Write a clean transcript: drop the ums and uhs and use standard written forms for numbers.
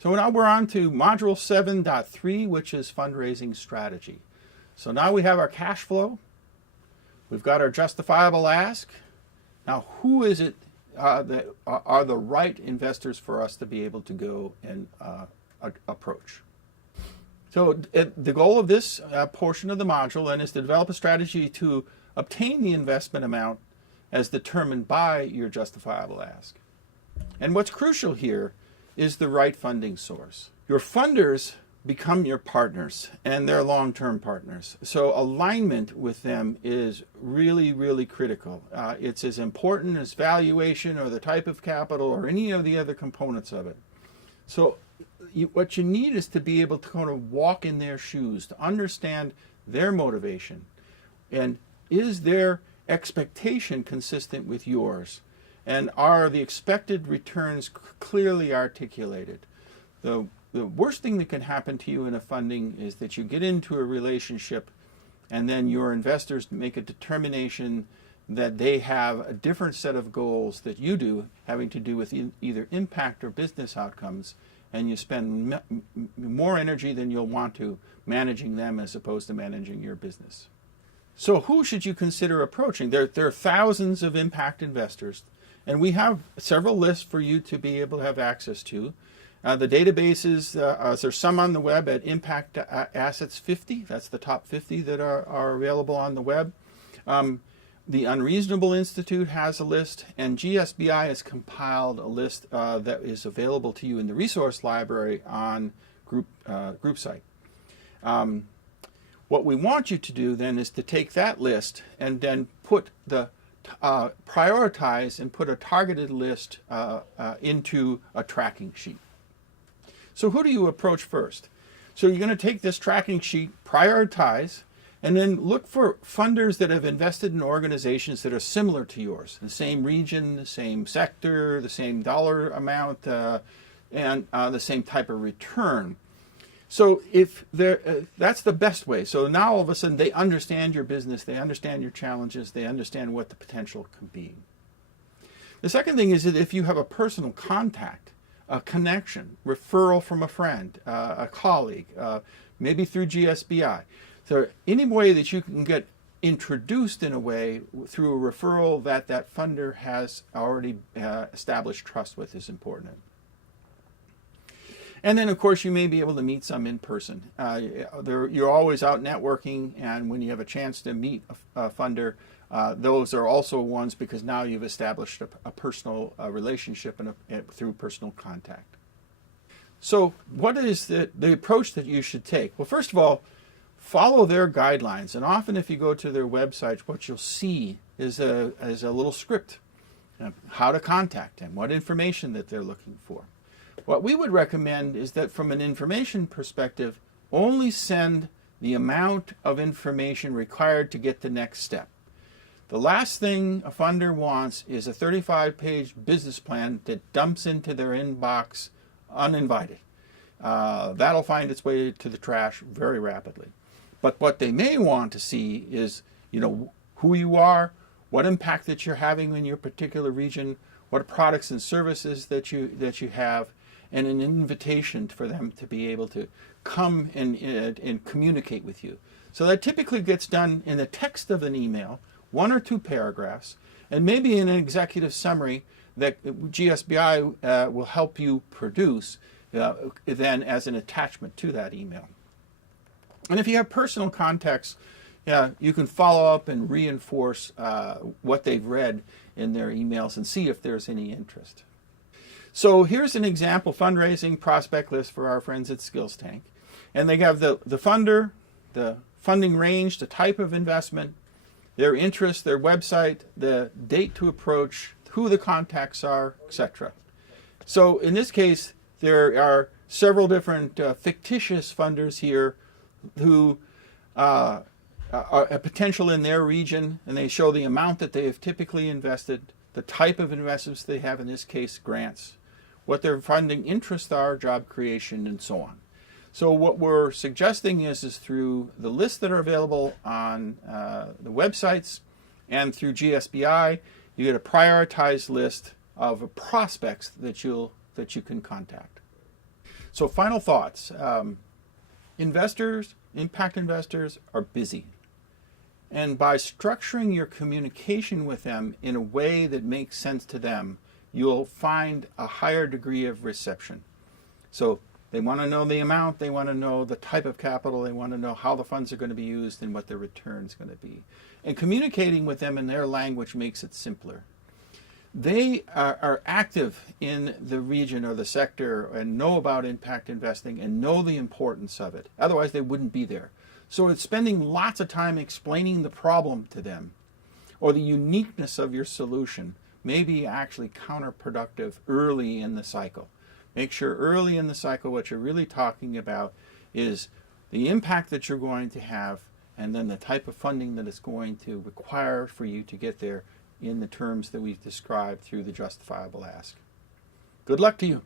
So now we're on to Module 7.3, which is Fundraising Strategy. So now we have our cash flow. We've got our justifiable ask. Now, who is it that are the right investors for us to be able to go and approach? So the goal of this portion of the module then is to develop a strategy to obtain the investment amount as determined by your justifiable ask. And what's crucial here is the right funding source. Your funders become your partners, and they're long-term partners. So alignment with them is really, really critical. It's as important as valuation or the type of capital or any of the other components of it. So what you need is to be able to kind of walk in their shoes, to understand their motivation. And is their expectation consistent with yours? And are the expected returns clearly articulated? The worst thing that can happen to you in a funding is that you get into a relationship and then your investors make a determination that they have a different set of goals that you do, having to do with either impact or business outcomes, and you spend more energy than you'll want to managing them as opposed to managing your business. So who should you consider approaching? There are thousands of impact investors, and we have several lists for you to be able to have access to. The databases, there's some on the web at Impact Assets 50. That's the top 50 that are available on the web. The Unreasonable Institute has a list, and GSBI has compiled a list that is available to you in the resource library on GroupSite. What we want you to do then is to take that list and then put the prioritize and put a targeted list into a tracking sheet. So who do you approach first? So you're going to take this tracking sheet, prioritize, and then look for funders that have invested in organizations that are similar to yours, the same region, the same sector, the same dollar amount, and the same type of return. So if that's the best way. So now all of a sudden they understand your business, they understand your challenges, they understand what the potential can be. The second thing is that if you have a personal contact, a connection, referral from a friend, a colleague, maybe through GSBI. So any way that you can get introduced in a way through a referral that that funder has already established trust with is important. And then, of course, you may be able to meet some in person. You're always out networking, and when you have a chance to meet a funder, those are also ones because now you've established a personal relationship and through personal contact. So what is the approach that you should take? Well, first of all, follow their guidelines. And often if you go to their websites, what you'll see is a little script, how to contact them, what information that they're looking for. What we would recommend is that from an information perspective, only send the amount of information required to get the next step. The last thing a funder wants is a 35-page business plan that dumps into their inbox uninvited. That'll find its way to the trash very rapidly. But what they may want to see is, who you are, what impact that you're having in your particular region, what products and services that you have, and an invitation for them to be able to come and communicate with you. So that typically gets done in the text of an email, 1 or 2 paragraphs, and maybe in an executive summary that GSBI will help you produce then as an attachment to that email. And if you have personal contacts, you can follow up and reinforce what they've read in their emails and see if there's any interest. So here's an example fundraising prospect list for our friends at Skills Tank. And they have the funder, the funding range, the type of investment, their interest, their website, the date to approach, who the contacts are, etc. So in this case, there are several different fictitious funders here who are a potential in their region, and they show the amount that they have typically invested, the type of investments they have, in this case grants, what their funding interests are, job creation, and so on. So what we're suggesting is through the lists that are available on the websites and through GSBI, you get a prioritized list of prospects that you can contact. So final thoughts. Investors, impact investors are busy. And by structuring your communication with them in a way that makes sense to them, you'll find a higher degree of reception. So they want to know the amount, they want to know the type of capital, they want to know how the funds are going to be used and what the return is going to be. And communicating with them in their language makes it simpler. They are active in the region or the sector and know about impact investing and know the importance of it. Otherwise, they wouldn't be there. So it's spending lots of time explaining the problem to them or the uniqueness of your solution may be actually counterproductive early in the cycle. Make sure early in the cycle what you're really talking about is the impact that you're going to have and then the type of funding that it's going to require for you to get there in the terms that we've described through the justifiable ask. Good luck to you.